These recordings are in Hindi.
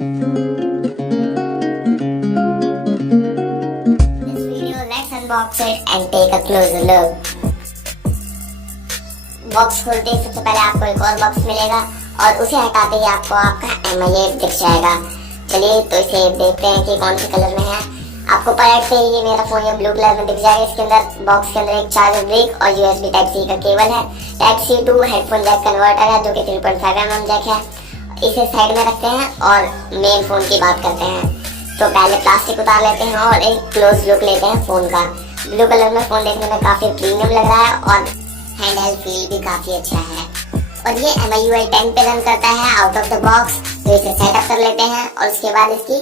Let's unbox it and take a closer look. Box खोलते ही सबसे पहले आपको एक और बॉक्स मिलेगा और उसे हटाते ही आपको आपका MI दिख जाएगा। चलिए तो इसे देखते हैं कि कौन से कलर में है। आपको पलटते ही ये मेरा फोन ये ब्लू कलर में दिख जाएगा। इसके अंदर बॉक्स के अंदर एक चार्जर ब्रिक और USB Type-C का केबल है। Type-C to headphone Jack converter है जो कि 3.5 mm जैक है। इसे साइड में रखते हैं और मेन फोन की बात करते हैं। तो पहले प्लास्टिक उतार लेते हैं और एक क्लोज लुक लेते हैं फोन का। ब्लू कलर में फोन देखने में काफी प्रीमियम लग रहा है और हैंड हेल्ड फील भी काफी अच्छा है। और ये MIUI 10 पे रन करता है आउट ऑफ द बॉक्स। तो इसे सेटअप कर लेते हैं और उसके बाद इसकी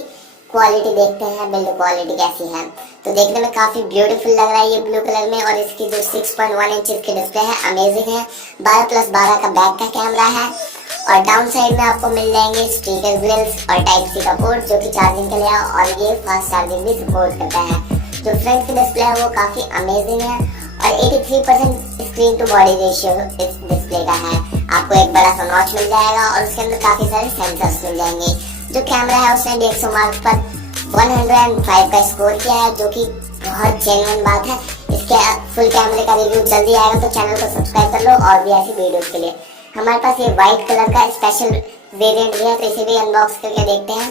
क्वालिटी देखते हैं, बिल्ड क्वालिटी कैसी है। तो देखने में काफी ब्यूटीफुल लग रहा है ये ब्लू कलर में। और इसकी जो 6.1 इंच की डिस्प्ले है अमेजिंग है। 12+12 का बैक का कैमरा है और डाउन साइड में आपको मिल जाएंगे स्पीकर ग्रिल्स और Type-C का पोर्ट जो कि चार्जिंग के लिए है और ये फास्ट चार्जिंग भी सपोर्ट करता है। जो फ्रंट की डिस्प्ले है वो काफी अमेजिंग है और 83% स्क्रीन टू बॉडी रेशियो इस डिस्प्ले का है। आपको एक बड़ा सा नॉच मिल जाएगा और उसके अंदर काफी सारे सेंसर्स मिल जाएंगे। जो कैमरा है उसने 150 मार्क्स पर 105 का स्कोर किया है जो कि बहुत जेन्युइन बात है। इसके फुल कैमरे का रिव्यू जल्दी आएगा तो चैनल को सब्सक्राइब कर लो और भी ऐसी वीडियोस के लिए। हमारे पास ये व्हाइट कलर का स्पेशल वेरिएंट भी है तो इसे भी अनबॉक्स करके देखते हैं।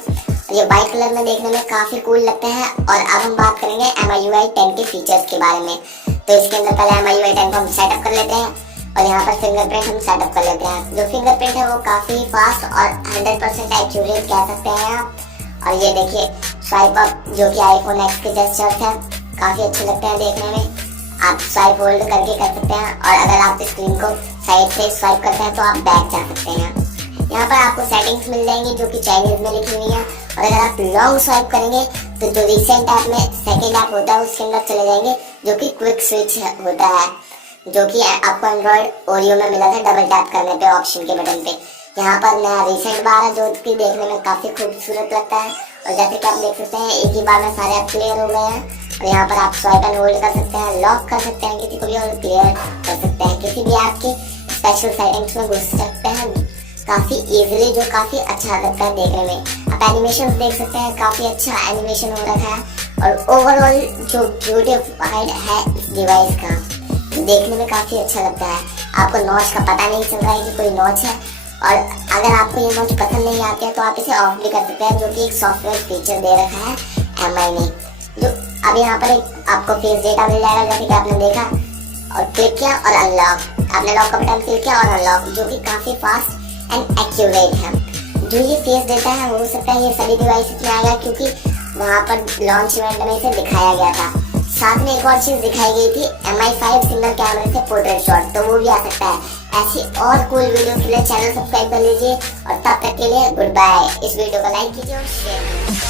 ये व्हाइट कलर में देखने में काफी कूल लगता है। और अब हम बात करेंगे MIUI 10 के फीचर्स के बारे में। तो इसके अंदर पहले MIUI 10 को हम सेटअप कर लेते हैं और यहाँ पर फिंगरप्रिंट हम सेटअप कर लेते हैं। जो फिंगरप्रिंट है वो काफी फास्ट और 100% एक्यूरेट कह सकते हैं आप। और ये देखिए स्वाइप अप जो कि iPhone X के जेस्चर्स है, काफी अच्छे लगते हैं देखने में। आप स्वाइप होल्ड करके कर सकते हैं और अगर आप स्क्रीन को साइड से स्वाइप करते हैं तो आप बैक जा सकते हैं। यहाँ पर आपको सेटिंग्स मिल जाएंगी जो कि चाइनीज में लिखी हुई है। और अगर आप लॉन्ग स्वाइप करेंगे तो जो रिसेंट ऐप में सेकंड ऐप होता है उसके अंदर चले जाएंगे जो कि क्विक स्विच होता है, जो कि आपको एंड्रॉइड ओरियो में मिला था डबल टैप करने पे ऑप्शन के बटन पे। यहाँ पर नया रिसेंट बार है जो कि देखने में काफी खूबसूरत लगता है। और जैसे कि आप देख सकते हैं एक ही बार में सारे ऐप क्लियर हो गए हैं। और यहाँ पर आप स्वाइप एंड होल्ड कर सकते हैं, लॉक कर सकते हैं किसी को भी और क्लियर कर सकते हैं किसी भी ऐप के स्पेशल सेटिंग्स में घुस सकते हैं काफी इजीली, जो काफी अच्छा लगता है देखने में। आप एनिमेशन देख सकते हैं, काफी अच्छा एनिमेशन हो रखा है। और ओवरऑल जो ब्यूटीफाइड है इस डिवाइस का देखने में काफी अच्छा लगता है। आपको नॉच का पता नहीं चल रहा है कि कोई नॉच है। और अगर आपको ये नॉच पसंद नहीं आती है तो आप इसे ऑफ भी कर सकते हैं जो कि एक सॉफ्टवेयर फीचर दे रखा है MI ने। जो अब यहाँ पर एक आपको फेस डेटा मिल जाएगा जैसे कि आपने देखा और क्लिक किया और अनलॉक। आपने लॉक का बटन क्लिक किया और अनलॉक, जो कि काफी फास्ट एंड एक्यूरेट है। जो ये फेस डेटा है हो सकता है ये सभी डिवाइस में आएगा क्योंकि वहाँ पर लॉन्च इवेंट में इसे दिखाया गया था। साथ में एक और चीज दिखाई गई थी MI5 सिंगल कैमरे से पोर्ट्रेट शॉट, तो वो भी आ सकता है। ऐसी और कूल वीडियो के लिए चैनल सब्सक्राइब कर लीजिए और तब तक के लिए गुड बाय। इस वीडियो को लाइक कीजिए और शेयर कीजिए।